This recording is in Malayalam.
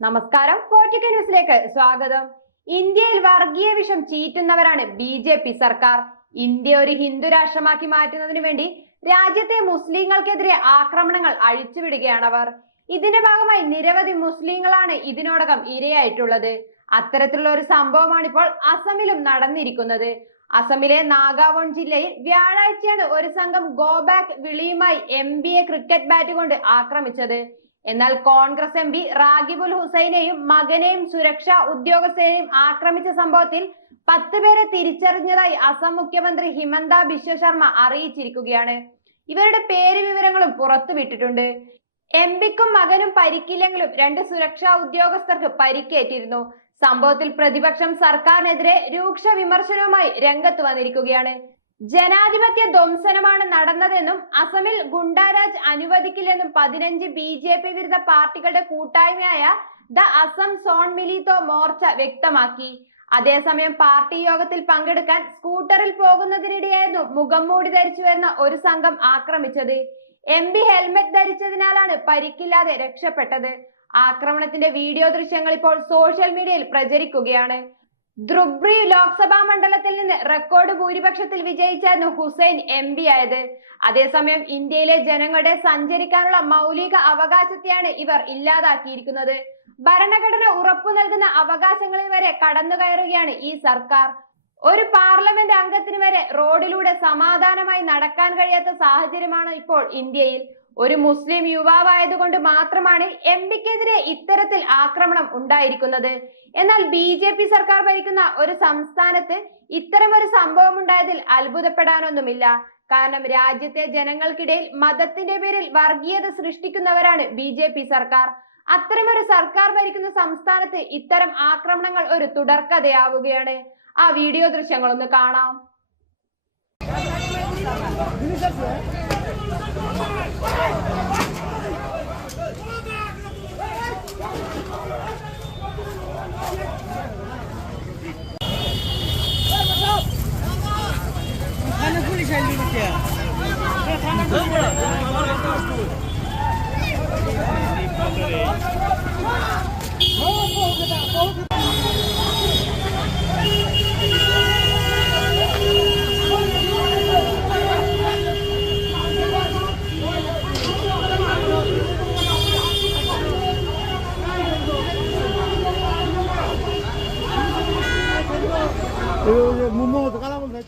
നമസ്കാരം. പോർട്ടുഗൽ ന്യൂസിലേക്ക് സ്വാഗതം. ഇന്ത്യയിൽ വർഗീയ വിഷം ചീറ്റുന്നവരാണ് ബി ജെ പി സർക്കാർ. ഇന്ത്യ ഒരു ഹിന്ദു രാഷ്ട്രമാക്കി മാറ്റുന്നതിന് വേണ്ടി രാജ്യത്തെ മുസ്ലിങ്ങൾക്കെതിരെ ആക്രമണങ്ങൾ അഴിച്ചുവിടുകയാണവർ. ഇതിന്റെ ഭാഗമായി നിരവധി മുസ്ലിങ്ങളാണ് ഇതിനോടകം ഇരയായിട്ടുള്ളത്. അത്തരത്തിലുള്ള ഒരു സംഭവമാണ് ഇപ്പോൾ അസമിലും നടന്നിരിക്കുന്നത്. അസമിലെ നാഗാവോൺ ജില്ലയിൽ വ്യാഴാഴ്ചയാണ് ഒരു സംഘം go back വിളിയുമായി M B A cricket bat കൊണ്ട് ആക്രമിച്ചത്. എന്നാൽ കോൺഗ്രസ് എം പി റാഗിബുൽ ഹുസൈനെയും മകനെയും സുരക്ഷാ ഉദ്യോഗസ്ഥരെയും ആക്രമിച്ച സംഭവത്തിൽ പത്ത് പേരെ തിരിച്ചറിഞ്ഞതായി അസം മുഖ്യമന്ത്രി ഹിമന്ത ബിശ്വ ശർമ്മ അറിയിച്ചിരിക്കുകയാണ്. ഇവരുടെ പേര് വിവരങ്ങളും പുറത്തുവിട്ടിട്ടുണ്ട് എം പിക്കും മകനും പരിക്കില്ലെങ്കിലും രണ്ട് സുരക്ഷാ ഉദ്യോഗസ്ഥർക്ക് പരിക്കേറ്റിരുന്നു. സംഭവത്തിൽ പ്രതിപക്ഷം സർക്കാരിനെതിരെ രൂക്ഷ വിമർശനവുമായി രംഗത്ത് വന്നിരിക്കുകയാണ്. ജനാധിപത്യ ധ്വംസനമാണ് നടന്നതെന്നും അസമിൽ ഗുണ്ടാരാജ് അനുവദിക്കില്ലെന്നും പതിനഞ്ച് ബി ജെ പി വിരുദ്ധ പാർട്ടികളുടെ കൂട്ടായ്മയായ ദ അസം സോൺ മിലിത്തോ മോർച്ച വ്യക്തമാക്കി. അതേസമയം പാർട്ടി യോഗത്തിൽ പങ്കെടുക്കാൻ സ്കൂട്ടറിൽ പോകുന്നതിനിടെയായിരുന്നു മുഖം മൂടി ധരിച്ചു വരുന്ന ഒരു സംഘം ആക്രമിച്ചത്. എം പി ഹെൽമെറ്റ് ധരിച്ചതിനാലാണ് പരിക്കില്ലാതെ രക്ഷപ്പെട്ടത്. ആക്രമണത്തിന്റെ വീഡിയോ ദൃശ്യങ്ങൾ ഇപ്പോൾ സോഷ്യൽ മീഡിയയിൽ പ്രചരിക്കുകയാണ്. ദ്രുബ്രി ലോക്സഭാ മണ്ഡലത്തിൽ നിന്ന് റെക്കോർഡ് ഭൂരിപക്ഷത്തിൽ വിജയിച്ചായിരുന്നു ഹുസൈൻ എം പി ആയത്. അതേസമയം ഇന്ത്യയിലെ ജനങ്ങളുടെ സഞ്ചരിക്കാനുള്ള മൗലിക അവകാശത്തെയാണ് ഇവർ ഇല്ലാതാക്കിയിരിക്കുന്നത്. ഭരണഘടന ഉറപ്പു നൽകുന്ന അവകാശങ്ങളിൽ വരെ കടന്നു കയറുകയാണ് ഈ സർക്കാർ. ഒരു പാർലമെന്റ് അംഗത്തിന് വരെ റോഡിലൂടെ സമാധാനമായി നടക്കാൻ കഴിയാത്ത സാഹചര്യമാണ് ഇപ്പോൾ ഇന്ത്യയിൽ. ഒരു മുസ്ലിം യുവാവായതുകൊണ്ട് മാത്രമാണ് എം പിക്കെതിരെ ഇത്തരത്തിൽ ആക്രമണം ഉണ്ടായിരിക്കുന്നത്. എന്നാൽ ബി ജെ പി സർക്കാർ ഭരിക്കുന്ന ഒരു സംസ്ഥാനത്ത് ഒരു സംഭവം ഉണ്ടായതിൽ അത്ഭുതപ്പെടാനൊന്നുമില്ല. കാരണം രാജ്യത്തെ ജനങ്ങൾക്കിടയിൽ മതത്തിന്റെ പേരിൽ വർഗീയത സൃഷ്ടിക്കുന്നവരാണ് ബി ജെ പി സർക്കാർ. അത്തരമൊരു സർക്കാർ ഭരിക്കുന്ന സംസ്ഥാനത്ത് ഇത്തരം ആക്രമണങ്ങൾ ഒരു തുടർക്കഥയാവുകയാണ്. ആ വീഡിയോ ദൃശ്യങ്ങളൊന്ന് കാണാം. Mumu, tekan